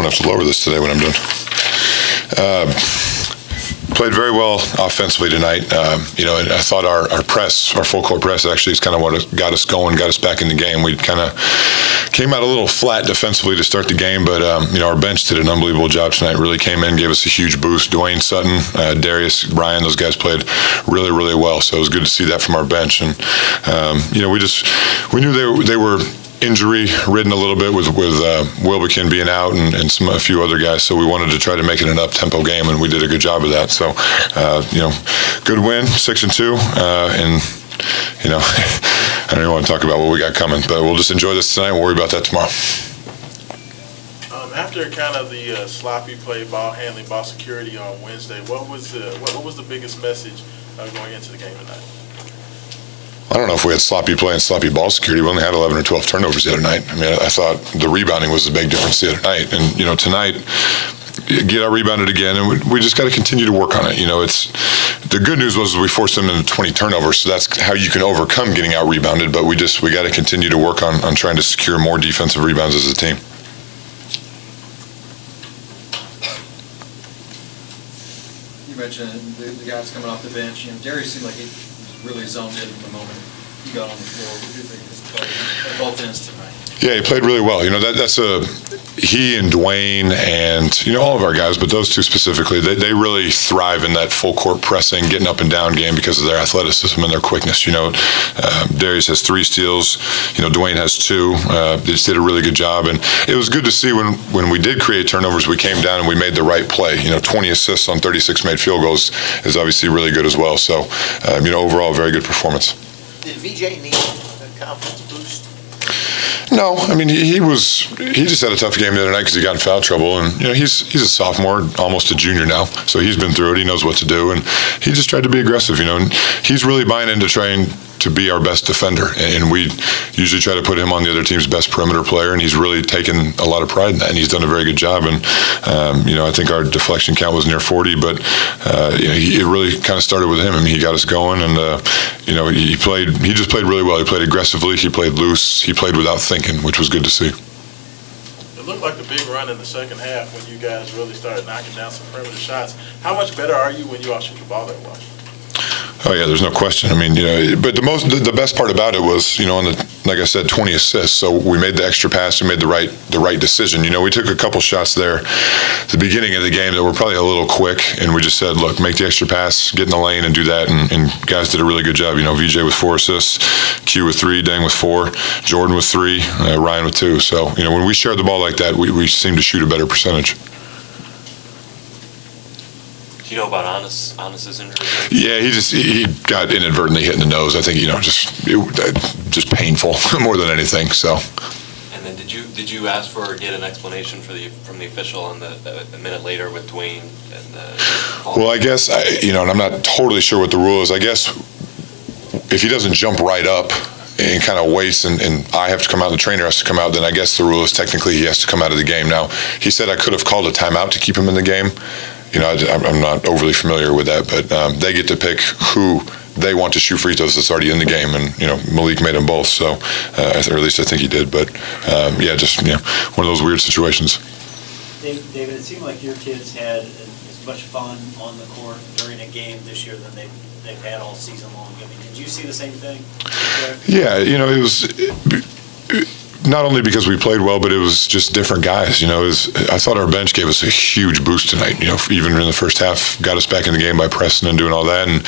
won't have to lower this today when I'm done. Played very well offensively tonight. And I thought our press, our full court press, actually is kind of what got us going, got us back in the game. We kind of came out a little flat defensively to start the game, but our bench did an unbelievable job tonight. Really came in, gave us a huge boost. Dwayne Sutton, Darius, Brian, those guys played really, really well. So it was good to see that from our bench. And we knew they were injury ridden a little bit with Wilbekin being out and a few other guys, so we wanted to try to make it an up-tempo game, and we did a good job of that. So good win, 6-2, and I don't even want to talk about what we got coming, but we'll just enjoy this tonight. We'll worry about that tomorrow. After kind of the sloppy play, ball handling, ball security on Wednesday, what was the biggest message going into the game tonight? I don't know if we had sloppy play and sloppy ball security. We only had 11 or 12 turnovers the other night. I mean, I thought the rebounding was the big difference the other night. And, tonight, get out rebounded again, and we just got to continue to work on it. It's the good news was we forced them into 20 turnovers, so that's how you can overcome getting out rebounded. But we got to continue to work on trying to secure more defensive rebounds as a team. You mentioned the guys coming off the bench. Darius seemed like he was really zoned in from the moment he got on the floor. What do you think his play at both ends tonight? Yeah, he played really well. That's he and Dwayne and all of our guys, but those two specifically, they really thrive in that full court pressing, getting up and down game because of their athleticism and their quickness. Darius has 3 steals. Dwayne has 2. They just did a really good job, and it was good to see when we did create turnovers, we came down and we made the right play. 20 assists on 36 made field goals is obviously really good as well. So, overall, very good performance. Did VJ need a confidence boost? No, I mean he just had a tough game the other night because he got in foul trouble, and he's a sophomore, almost a junior now, so he's been through it. He knows what to do, and he just tried to be aggressive, and he's really buying into trying to be our best defender, and we usually try to put him on the other team's best perimeter player, and he's really taken a lot of pride in that, and he's done a very good job. And I think our deflection count was near 40, but it really kind of started with him. I mean, he got us going, and he just played really well. He played aggressively, he played loose, he played without thinking, which was good to see. It looked like a big run in the second half when you guys really started knocking down some perimeter shots. How much better are you when you all shoot the ball that well? Oh yeah, there's no question. I mean, but the best part about it was, on the, like I said, 20 assists. So we made the extra pass and made the right decision. We took a couple shots there at the beginning of the game that were probably a little quick, and we just said, look, make the extra pass, get in the lane, and do that. And guys did a really good job. VJ with 4 assists, Q with 3, Dang with 4, Jordan with 3, Ryan with 2. So when we shared the ball like that, we seemed to shoot a better percentage. Do you know about Anis's injury? Yeah, he got inadvertently hit in the nose. I think just painful more than anything. So. And then did you ask for or get an explanation from the official on a minute later with Dwayne and Well, I guess and I'm not totally sure what the rule is. I guess if he doesn't jump right up and kind of waits and I have to come out, the trainer has to come out, then I guess the rule is technically he has to come out of the game. Now, he said I could have called a timeout to keep him in the game. I'm not overly familiar with that, but they get to pick who they want to shoot free throws that's already in the game, and Malik made them both, so or at least I think he did. But just one of those weird situations. David, it seemed like your kids had as much fun on the court during a game this year than they've had all season long. I mean, did you see the same thing? Yeah, it was. Not only because we played well, but it was just different guys. I thought our bench gave us a huge boost tonight. Even in the first half, got us back in the game by pressing and doing all that. And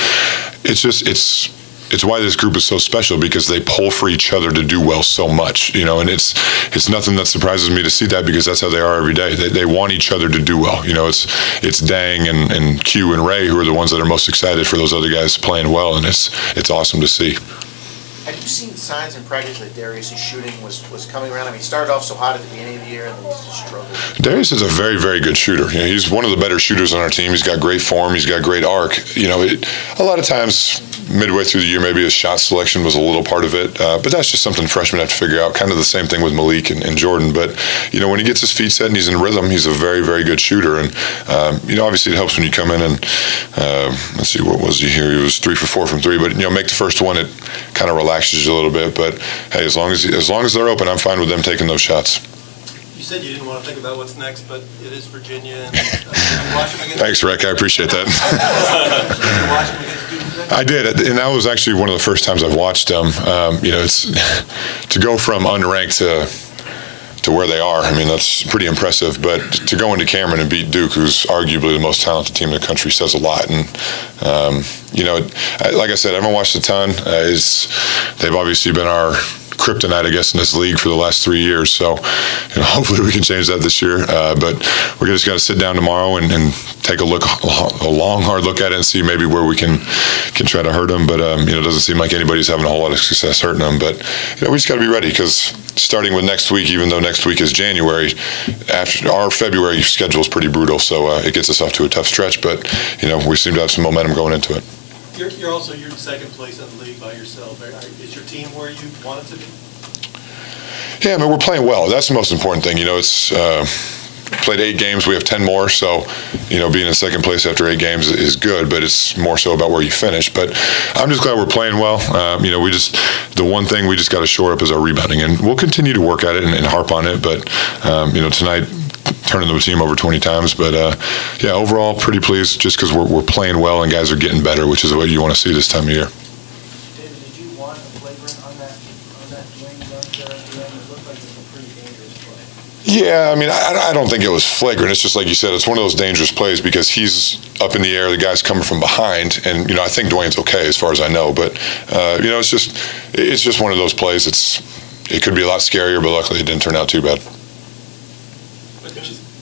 it's why this group is so special, because they pull for each other to do well so much. And it's nothing that surprises me to see that, because that's how they are every day. They want each other to do well. It's Dang and Q and Ray who are the ones that are most excited for those other guys playing well, and it's awesome to see. Have you seen signs in practice that Darius' shooting was coming around? I mean, he started off so hot at the beginning of the year, and then he's just struggled. Darius is a very, very good shooter. He's one of the better shooters on our team. He's got great form. He's got great arc. A lot of times midway through the year, maybe his shot selection was a little part of it, but that's just something freshmen have to figure out. Kind of the same thing with Malik and Jordan. But when he gets his feet set and he's in rhythm, he's a very, very good shooter. And obviously it helps when you come in and let's see, what was he here? He was 3 for 4 from 3. But make the first one, it kind of relaxes you a little bit. But hey, as long as they're open, I'm fine with them taking those shots. You said you didn't want to think about what's next, but it is Virginia. And, did you watch them against Thanks, Rick. I appreciate that. Did you watch them against Duke today? I did, and that was actually one of the first times I've watched them. It's to go from unranked to where they are. I mean, that's pretty impressive. But to go into Cameron and beat Duke, who's arguably the most talented team in the country, says a lot. And like I said, I haven't watched a ton. They've obviously been our kryptonite, I guess, in this league for the last 3 years. So, hopefully we can change that this year. But we're just got to sit down tomorrow and take a long, hard look at it and see maybe where we can try to hurt them. But it doesn't seem like anybody's having a whole lot of success hurting them. But we just got to be ready, because starting with next week, even though next week is January, after our February schedule is pretty brutal. So it gets us off to a tough stretch. But we seem to have some momentum going into it. You're also second place in the league by yourself. Is your team where you want it to be? Yeah, I mean, we're playing well. That's the most important thing. It's played 8 games. We have 10 more. So, being in second place after 8 games is good, but it's more so about where you finish. But I'm just glad we're playing well. The one thing we just got to shore up is our rebounding, and we'll continue to work at it and harp on it. But, tonight, turning the team over 20 times. But, overall, pretty pleased just because we're playing well and guys are getting better, which is what you want to see this time of year. David, did you want a flagrant on that Dwayne dunk there at the end? It looked like it was a pretty dangerous play. Yeah, I mean, I don't think it was flagrant. It's just like you said, it's one of those dangerous plays because he's up in the air, the guy's coming from behind, and I think Dwayne's okay as far as I know. But it's just one of those plays. It could be a lot scarier, but luckily it didn't turn out too bad.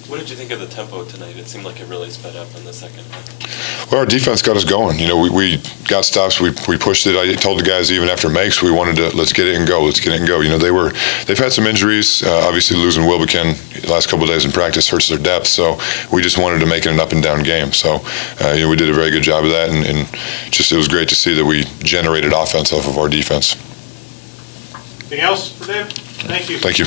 What did you think of the tempo tonight? It seemed like it really sped up in the second half. Well, our defense got us going. We got stops. We pushed it. I told the guys even after makes, we wanted to let's get it and go. Let's get it and go. They've had some injuries. Obviously, losing Wilbekin the last couple of days in practice hurts their depth. So we just wanted to make it an up and down game. So we did a very good job of that, and it was great to see that we generated offense off of our defense. Anything else for David? Thank you. Thank you.